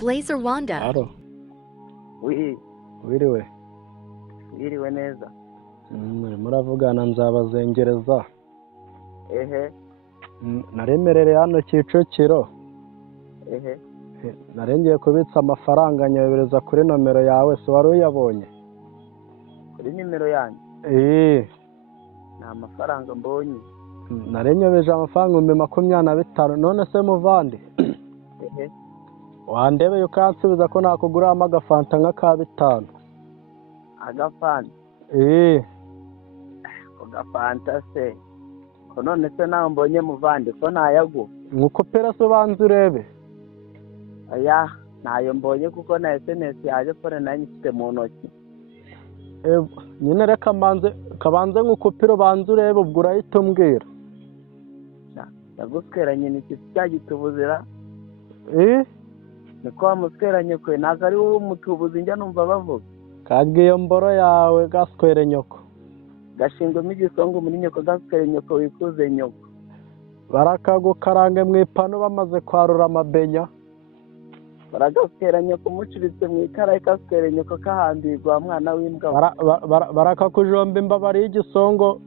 Blazer Wanda. Haro, wi wiriwe. wiriwe neza. Muravugana nzabazengereza. Ehe Naremerere hano Kicukiro. ehe Narengeye kubitsa amafaranga nyohereza kuri nomero yawe, se wari uyabonye? kuri nimero yanjye nta mafaranga mbonye. Narenyobeje amafaranga 25,000. None se muvandi, Ehe wandebeye ukansubiza ko nakuguramo agafanta nka 5. agafanta ko gafanta se ko none se nawe mbonye muvandi ko nayagu nkukopera se ubanza urebe. aya nayo mbonye kuko na SMS yaje kore nanjye mfite mu ntoki. Nyine reka kabanze nkukopera ubanza urebe, ubwo urahita umbwira. Yagusweranye n'iki cyagitubuzira Eh? niko wamusweranye kwe ntabwo ari wowe umutubuzi njya numva bavuga. Kagiye mboro yawe gaswere nyoko. Gashingamo igisongo muri nyoko gaswere nyoko wikuze nyoko. Barakagukarange mu ipanu bamaze kwarura amabenya. Baragasweranye kumucuritse mu ikara ikaswere nyoko kahambirwa mwana w'imbwa. Barakakujomba imbabari y'igisongo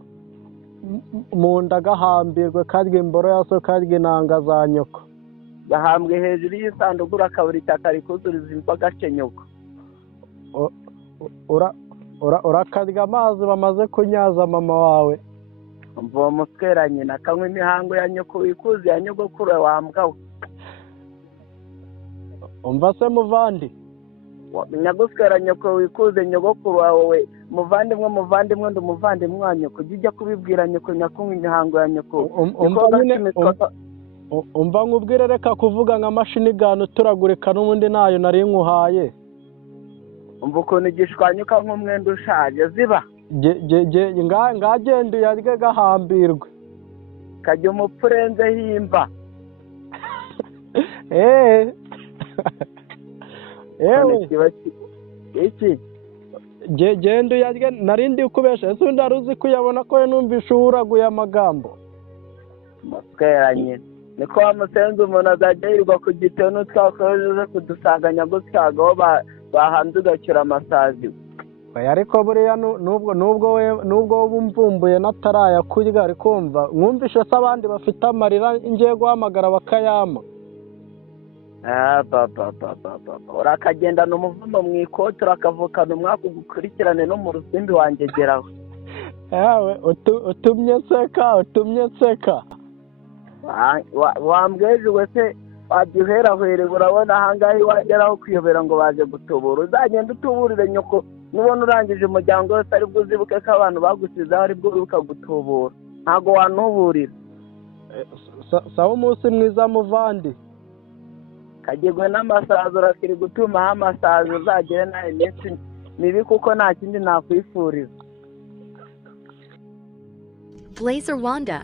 mu nda gahambirwe, karya imboro yaso karya inanga za nyoko. Gahambwe hejuru y'isanduku urakabura itaka rikuzuriza imva gace nyoko. Urakarya amazi bamaze kunyaza mama wawe. Mvuwe musweranye nakanywa imihango ya nyoko wikuze ya nyogokuru wambwa we. Umva se muvandi, Nyaguswera nyoko wikuze nyogokuru wawe muvandimwe ndi umuvandimwe wa nyoko ujya kubibwira nyoko nyakunywa imihango ya nyoko. umva nkubwire reka kuvuga nka mashini gano turagurika n'ubundi nayo nari nkuhaye. Umva ukuntu igishwanyuka nk'umwenda ushaje ziba ngagenda uyarye gahambirwe. kajya umupfu urenzeho imva. Ewe iki genda uyarye, narindi ukubesha. Ese undi ari uzi kuyabona ko numvishe uraguye amagambo. musweranye niko wamusenze umuntu azajya yirirwa ku giteo n'utwakojeje kudusanganya gutyaga aho bahanze ugacyura amasazi. Ariko buriya nubwo wowe umvumbuye natarayakurya, ariko umva mwumvishe se abandi bafite amarira ngiye guhamagara bakayama. urakagendana umuvumo mu ikoti urakavukana umwaka ugukurikirane no mu rusimbi wanjye geraho. Yawe utumye nseka. Wambwejuwe se wajya uherahwere, urabona ahangaha iwageraho kwiyobera ngo baje gutubura. Uzagenda utuburire nyoko nubona urangije umuryango wose aribwo uzibuke ko abantu bagusizeho aribwo wibuka gutubura, ntabwo wanuburira. Sawa umunsi mwiza muvandi. Kagirwe n'amasazi urakiri gutumaho amasazi uzagire nawe iminsi mibi kuko nta kindi nakwifuriza. Blazer Wanda.